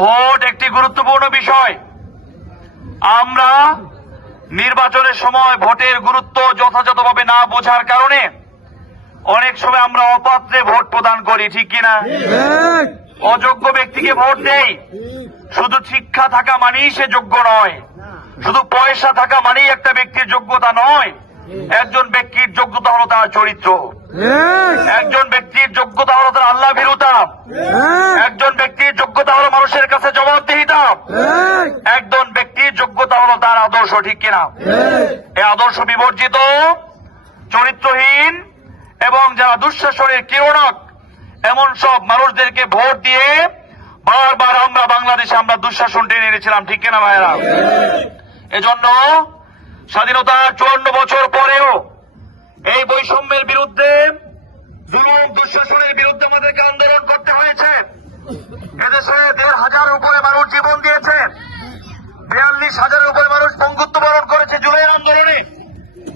Vote একটি গুরুত্বপূর্ণ বিষয়। আমরা নির্বাচনের সময় ভোটের গুরুত্ব যথাযথভাবে না বোঝার কারণে অনেক সময় আমরা অপাত্রে ভোট প্রদান করি, ঠিক কিনা? অযোগ্য ব্যক্তিকে ভোট দেই। শুধু শিক্ষা থাকা মানেই সে যোগ্য নয়। শুধু পয়সা থাকা মানেই একটা ব্যক্তির যোগ্যতা নয়। একজন ব্যক্তির যোগ্যতা হলো তার চরিত্র। একজন ব্যক্তির যোগ্যতা হলো তার আল্লাহ ভীরুতা একজন ব্যক্তির একজন ব্যক্তির যোগ্যতা হলো তার আদর্শ ঠিক কিনা। এই আদর্শ বিবর্জিত চরিত্রহীন এবং যারা দুঃশাসনের কিরণক এমন সব মানুষদেরকে ভোট দিয়ে বারবার আমরা বাংলাদেশে আমরা দুঃশাসন টেনে এনেছিলাম ঠিক কিনা ভাইয়েরা? এজন্য স্বাধীনতার চুয়ান্ন বছর পরেও এই বৈষম্যের বিরুদ্ধে জুলুম দুঃশাসনের বিরুদ্ধে আমাদেরকে আন্দোলন করতে হয়েছে। এদেশে হাজার উপরে মানুষ জীবন দিয়েছে। বিয়াল্লিশ হাজারের উপরে মানুষ পঙ্গুত্ব বরণ করেছে জুলাইয়ের আন্দোলনে।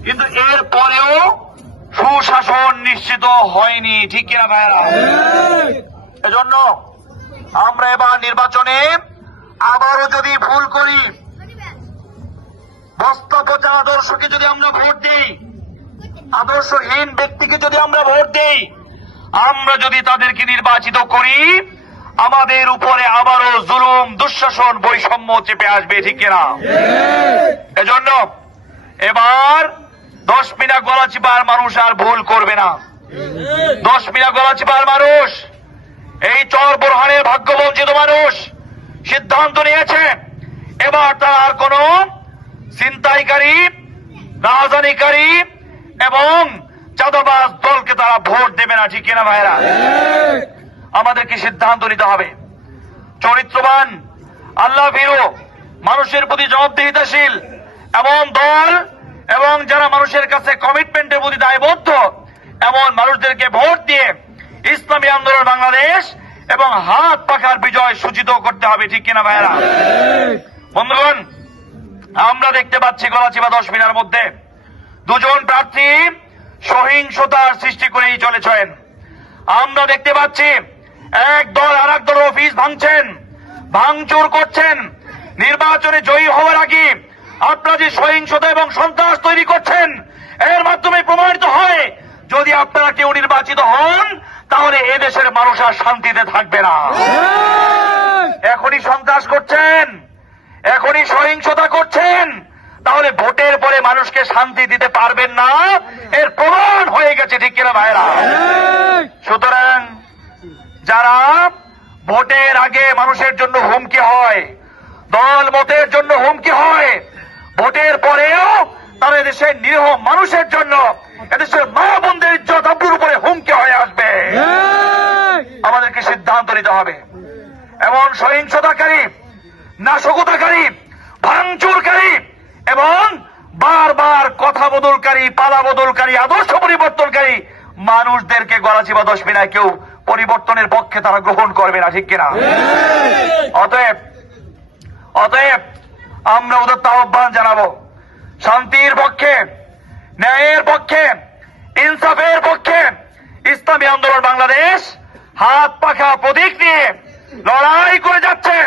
কিন্তু এর পরেও সুশাসন নিশ্চিত হয়নি। ঠিক কিনা ভাইরা এজন্য আমরা এবার নির্বাচনে আবারও যদি ভুল করি বস্তা পচা আদর্শকে যদি আমরা ভোট দিই, আদর্শহীন ব্যক্তিকে যদি আমরা ভোট দিই, আমরা যদি তাদেরকে নির্বাচিত করি আমাদের উপরে আবারও জুলুম, দুঃশাসন, বৈষম্য চেপে আসবে, ঠিক কিনা? এজন্য এবার দশ মিনা গলা চিপার মানুষ আর ভুল করবে না। দশ মিনা গলা চিপার মানুষ, এই চর বোরহানের ভাগ্যবঞ্চিত মানুষ সিদ্ধান্ত নিয়েছে। এবার তার আর কোন ছিনতাইকারী, রাজধানীকারী এবং চাঁদাবাজ দলকে তারা ভোট দেবে না, ঠিক কিনা ভাইরা? আমাদেরকে সিদ্ধান্ত নিতে হবে। চরিত্রবান, আল্লাহ ভীরু মানুষের প্রতি জবাবদিহিতাশীল এমন দল এবং যারা মানুষের কাছে কমিটমেন্টের প্রতি দায়বদ্ধ, এমন মানুষদেরকে ভোট দিয়ে ইসলামী আন্দোলন বাংলাদেশ এবং হাত পাখার বিজয় সূচিত করতে হবে, ঠিক কিনা ভাইরা বন্ধুগণ, আমরা দেখতে পাচ্ছি গলাচিপা দশ মিনার মধ্যে দুজন প্রার্থী সহিংসতার সৃষ্টি করেই চলেছেন। আমরা দেখতে পাচ্ছি এক দল আর এক দল অফিস ভাঙছেন, ভাঙচুর করছেন। নির্বাচনে জয়ী হওয়ার আগে আপনারা যে সহিংসতা এবং সন্ত্রাস তৈরি করছেন, এর মাধ্যমে প্রমাণিত হয়, যদি আপনারা কেউ নির্বাচিত হন, তাহলে এদেশের মানুষ আর শান্তিতে থাকবে না। এখনই সন্ত্রাস করছেন, এখনই সহিংসতা করছেন, তাহলে ভোটের পরে মানুষকে শান্তি দিতে পারবেন না, এর প্রমাণ হয়ে গেছে, ঠিক কিনা ভাইরা? যারা ভোটের আগে মানুষের জন্য হুমকি হয় দল মতের জন্য হুমকি হয় ভোটের পরেও তারা দেশের নিরীহ মানুষের জন্য এদেশের মা বোনদের ইজ্জত আব্রুর উপরে হুমকি হয়ে আসবে। আমাদেরকে সিদ্ধান্ত নিতে হবে। এমন সহিংসতাকারী নাশকতাকারী ভাঙচুরকারী এবং বারবার কথা বদলকারী পালা বদলকারী আদর্শ পরিবর্তনকারী মানুষদেরকে গলাচিবা দশ মিনায় কেউ পরিবর্তনের পক্ষে তারা গ্রহণ করবে না, ঠিক কিনা? অতএব অতএব আমরা ওদের আহ্বান জানাব, শান্তির পক্ষে, ন্যায়ের পক্ষে, ইনসাফের পক্ষে ইসলামী আন্দোলন বাংলাদেশ হাত পাখা প্রতীক নিয়ে লড়াই করে যাচ্ছে।